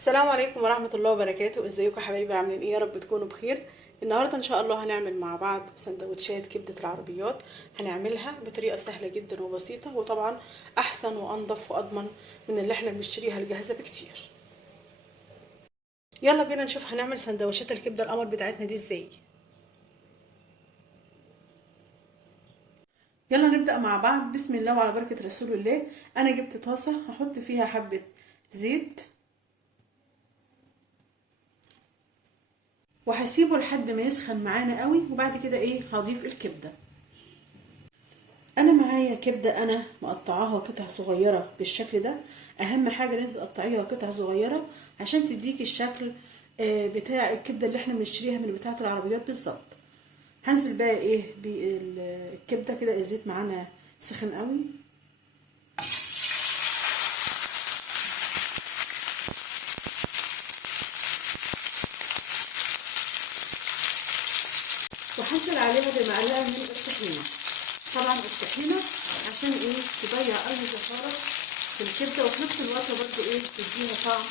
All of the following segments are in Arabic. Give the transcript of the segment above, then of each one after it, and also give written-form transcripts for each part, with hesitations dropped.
السلام عليكم ورحمة الله وبركاته. ازيكم يا حبايبي؟ عاملين ايه؟ يا رب تكونوا بخير. النهاردة ان شاء الله هنعمل مع بعض سندوتشات كبدة العربيات. هنعملها بطريقة سهلة جدا وبسيطة، وطبعا احسن وانضف واضمن من اللي احنا بنشتريها الجاهزة بكتير. يلا بينا نشوف هنعمل سندوتشات الكبدة القمر بتاعتنا دي ازاي. يلا نبدأ مع بعض. بسم الله وعلى بركة رسول الله. انا جبت طاسة هحط فيها حبة زيت، وهسيبه لحد ما يسخن معانا قوي، وبعد كده هضيف الكبده. انا معايا كبده انا مقطعاها قطع صغيره بالشكل ده. اهم حاجه ان انت تقطعيها قطع صغيره عشان تديكي الشكل بتاع الكبده اللي احنا بنشتريها من بتاعه العربيات بالظبط. هنزل بقى بالكبده كده. الزيت معانا سخن قوي، وهنزل عليها بمعلقه من الطحينه. طبعا الطحينه عشان تضيع اي زفاره في الكبده، وفي نفس الوقت برضو تديها طعم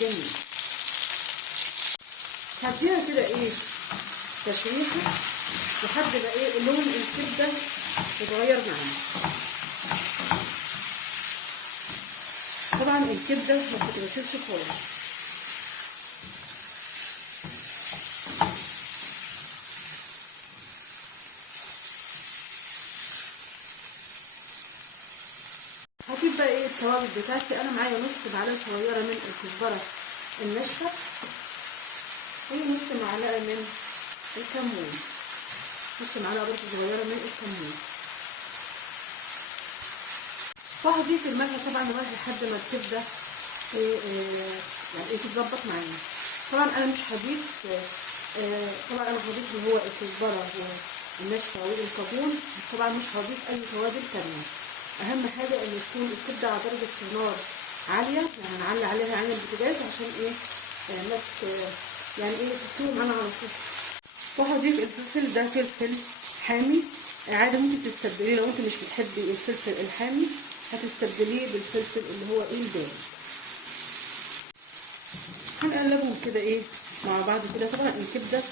جميل. هديها كده تشويحه لحد ما لون الكبده يتغير معانا. طبعا الكبده ما بتتغسلش خالص. هجيب بقى التوابل بتاعتي. انا معايا نص معلقه صغيره من الكزبره الناشفه، ونص معلقه من الكمون، نص معلقه برضه صغيره من الكمون. وهضيف الملح. طبعا الملح لحد ما الكبده يعني تتظبط معايا. طبعا انا مش هضيف طبعا انا هضيف اللي هو الكزبره والناشفه والكمون. طبعا مش هضيف اي توابل تانيه. اهم حاجه ان تكون الكبده على درجه نار عاليه، يعني نعلي عليها عين البوتاجاز عشان ما يعني تستوي معانا على طول. وهضيف الفلفل. ده فلفل حامي عادي، ممكن تستبدليه لو انت مش بتحبي الفلفل الحامي، هتستبدليه بالفلفل اللي هو البارد. هنقلبهم كده مع بعض كده. طبعا الكبده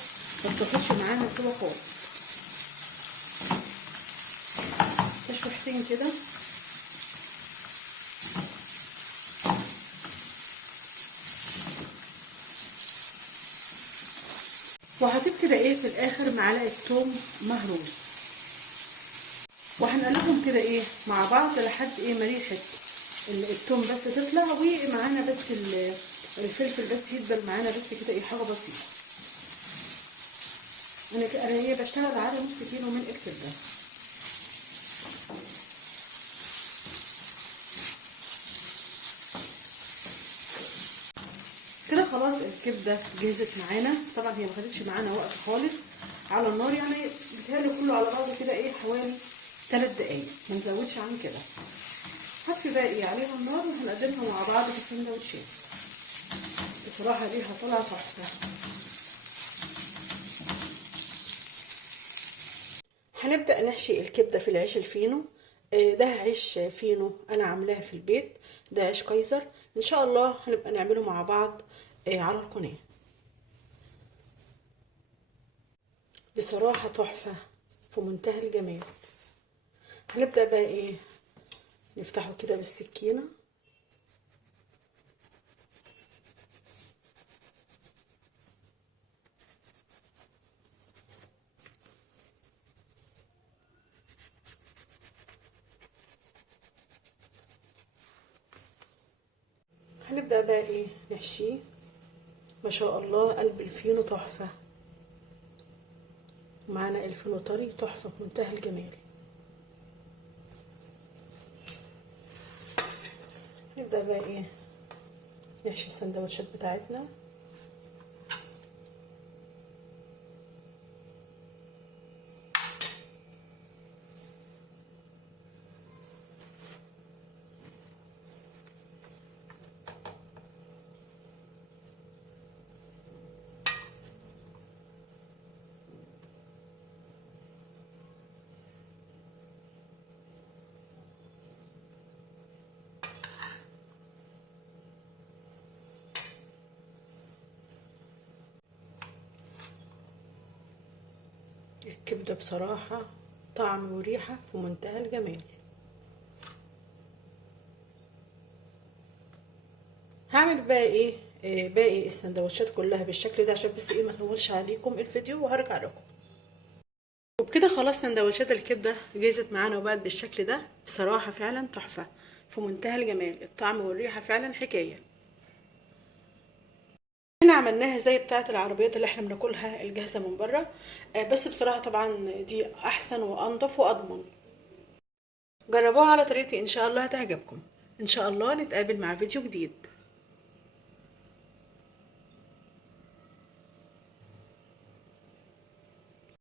ما بتاخدش معانا سوا خالص، تشويحتين كده. وهضيف كده في الاخر معلقه ثوم مهروس، وهنقلبهم كده مع بعض لحد ما ريحه الثوم بس تطلع، ومعانا بس الفلفل بس يدبل معانا بس كده حاجه بسيطه. انا بشتغل على نص كيلو من الكبده. كده خلاص الكبده جهزت معانا. طبعا هي ما خدتش معانا وقت خالص على النار، يعني بيتهيألي كله على بعضه كده حوالي 3 دقايق، ما نزودش عن كده. هطفي بقى عليها النار، وهنقدمها مع بعض في السندوتشات. بصراحه ريحه طالعه تحفه. هنبدأ نحشي الكبدة في العيش الفينو. ده عيش فينو أنا عاملاه في البيت. ده عيش قيصر. إن شاء الله هنبقى نعمله مع بعض على القناة. بصراحة تحفة في منتهى الجمال. هنبدأ بقى نفتحه كده بالسكينة. هنبدأ بقى نحشيه. ما شاء الله قلب الفينو تحفة، ومعانا الفينو طري تحفة في منتهى الجمال. نبدأ بقى نحشي السندوتشات بتاعتنا. كبدة بصراحة طعم وريحة في منتهى الجمال. هعمل بقى ايه، باقي السندوتشات كلها بالشكل ده عشان بس ايه ما اطولش عليكم الفيديو، وهرجع لكم. وبكده خلاص سندوتشات الكبده جهزت معانا وبقت بالشكل ده. بصراحه فعلا تحفه في منتهى الجمال، الطعم والريحه فعلا حكايه. احنا عملناها زي بتاعه العربيات اللي احنا بناكلها الجاهزه من بره، بس بصراحه طبعا دي احسن وانضف واضمن. جربوها على طريقتي ان شاء الله هتعجبكم. ان شاء الله نتقابل مع فيديو جديد.